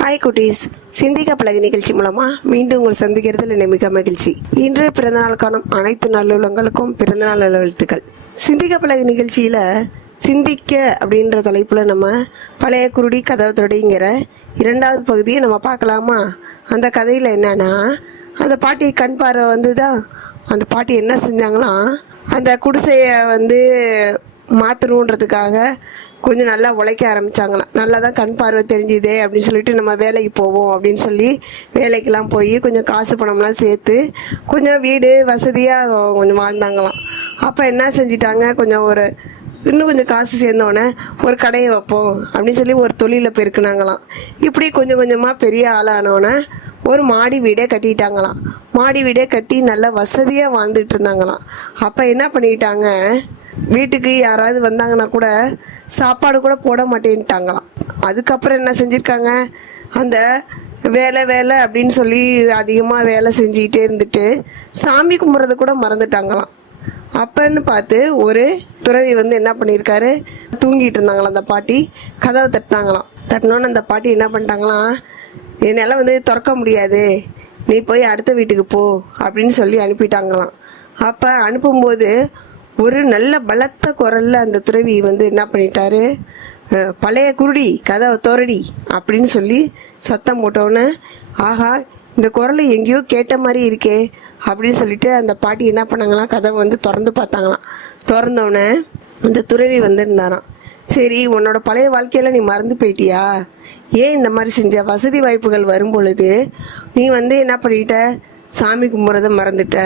Hi குட்டீஸ், சிந்திக்க பழகு நிகழ்ச்சி மூலமா மீண்டும் உங்களை சந்திக்கிறதுல என்னை மிக மகிழ்ச்சி. இன்று பிறந்தநாள் காணும் அனைத்து நல்லுள்ளங்களுக்கும் பிறந்தநாள் நல்வாழ்த்துக்கள். சிந்திக்க பழகு நிகழ்ச்சியில சிந்திக்க அப்படின்ற தலைப்புல நம்ம பழைய குருடி கதவு தொடைங்கிற 2வது பகுதியை நம்ம பார்க்கலாமா? அந்த கதையில என்னன்னா, அந்த பாட்டி கண் பார்வை வந்துதான். அந்த பாட்டி என்ன செஞ்சாங்களாம், அந்த குடிசையை மாற்றணுன்றதுக்காக கொஞ்சம் நல்லா உழைக்க ஆரம்பித்தாங்களாம். நல்லா தான் கண் பார்வை தெரிஞ்சுதே அப்படின்னு சொல்லிட்டு நம்ம வேலைக்கு போவோம் அப்படின்னு சொல்லி வேலைக்கெல்லாம் போய் கொஞ்சம் காசு பணம்லாம் சேர்த்து கொஞ்சம் வீடு வசதியாக கொஞ்சம் வாழ்ந்தாங்களாம். அப்போ என்ன செஞ்சிட்டாங்க, இன்னும் கொஞ்சம் காசு சேர்ந்தோடனே ஒரு கடையை வைப்போம் அப்படின்னு சொல்லி ஒரு தொழிலை பெருக்குனாங்களாம். இப்படி கொஞ்சம் கொஞ்சமாக பெரிய ஆளானோடனே ஒரு மாடி வீடே கட்டிட்டாங்களாம். மாடி வீடே கட்டி நல்லா வசதியாக வாழ்ந்துட்டு இருந்தாங்களாம். அப்போ என்ன பண்ணிட்டாங்க, வீட்டுக்கு யாராவது வந்தாங்கன்னா கூட சாப்பாடு கூட போட மாட்டேன்ட்டாங்களாம். அதுக்கப்புறம் என்ன செஞ்சுருக்காங்க, அந்த வேலை அப்படின்னு சொல்லி அதிகமாக வேலை செஞ்சுக்கிட்டே இருந்துட்டு சாமி கும்பிட்றத கூட மறந்துட்டாங்களாம். அப்பன்னு பார்த்து ஒரு துறவி என்ன பண்ணியிருக்காரு, தூங்கிட்டு இருந்தாங்களாம். அந்த பாட்டி கதவை தட்டினோன்னு அந்த பாட்டி என்ன பண்ணிட்டாங்களாம், என்னால் திறக்க முடியாது, நீ போய் அடுத்த வீட்டுக்கு போ அப்படின்னு சொல்லி அனுப்பிட்டாங்களாம். அப்போ அனுப்பும்போது ஒரு நல்ல பலத்த குரல்ல அந்த துறவி என்ன பண்ணிட்டாரு, பழைய குருடி கதவை தோரடி அப்படின்னு சொல்லி சத்தம் போட்டோன்னே, ஆஹா இந்த குரல் எங்கேயோ கேட்ட மாதிரி இருக்கே அப்படின்னு சொல்லிட்டு அந்த பாட்டி என்ன பண்ணாங்களாம், கதவை திறந்து பார்த்தாங்களாம். திறந்தோடனே அந்த துறவி இருந்தாராம். சரி, உன்னோட பழைய வாழ்க்கையில நீ மறந்து போயிட்டியா, ஏன் இந்த மாதிரி செஞ்ச? வசதி வாய்ப்புகள் வரும் பொழுது நீ என்ன பண்ணிட்ட, சாமி கும்பிட்றத மறந்துட்ட,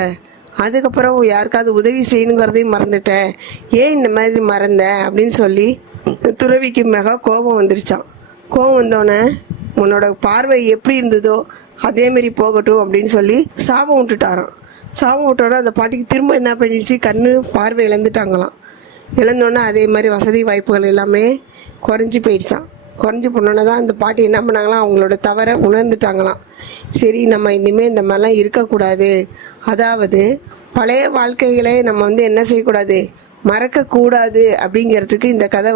அதுக்கப்புறம் யாருக்காவது உதவி செய்யணுங்கிறதையும் மறந்துட்டேன், ஏன் இந்த மாதிரி மறந்த அப்படின்னு சொல்லி துறவிக்கு மிக கோபம் வந்துருச்சான். கோபம் வந்தோடனே, உன்னோட பார்வை எப்படி இருந்ததோ அதேமாரி போகட்டும் அப்படின்னு சொல்லி சாபம் விட்டுட்டாராம். சாபம் விட்டோட அந்த பாட்டிக்கு திரும்ப என்ன பண்ணிடுச்சு, கண்ணு பார்வை இழந்துட்டாங்களாம். இழந்தோடனே அதே மாதிரி வசதி வாய்ப்புகள் எல்லாமே குறைஞ்சி போயிடுச்சான். குறைஞ்சி போனோன்னே தான் அந்த பாட்டி என்ன பண்ணாங்களாம், அவங்களோட தவறை உணர்ந்துட்டாங்களாம். சரி, நம்ம இனிமேல் இந்த மாதிரிலாம் இருக்கக்கூடாது, அதாவது பழைய வாழ்க்கைகளை நம்ம என்ன செய்யக்கூடாது, மறக்கக்கூடாது அப்படிங்கிறதுக்கு இந்த கதை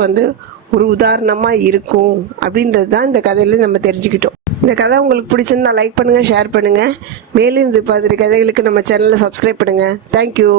ஒரு உதாரணமாக இருக்கும் அப்படின்றது தான் இந்த கதையில நம்ம தெரிஞ்சுக்கிட்டோம். இந்த கதை உங்களுக்கு பிடிச்சிருந்தா லைக் பண்ணுங்கள், ஷேர் பண்ணுங்கள். மேலும் இது மாதிரி கதைகளுக்கு நம்ம சேனலை சப்ஸ்கிரைப் பண்ணுங்கள். தேங்க்யூ.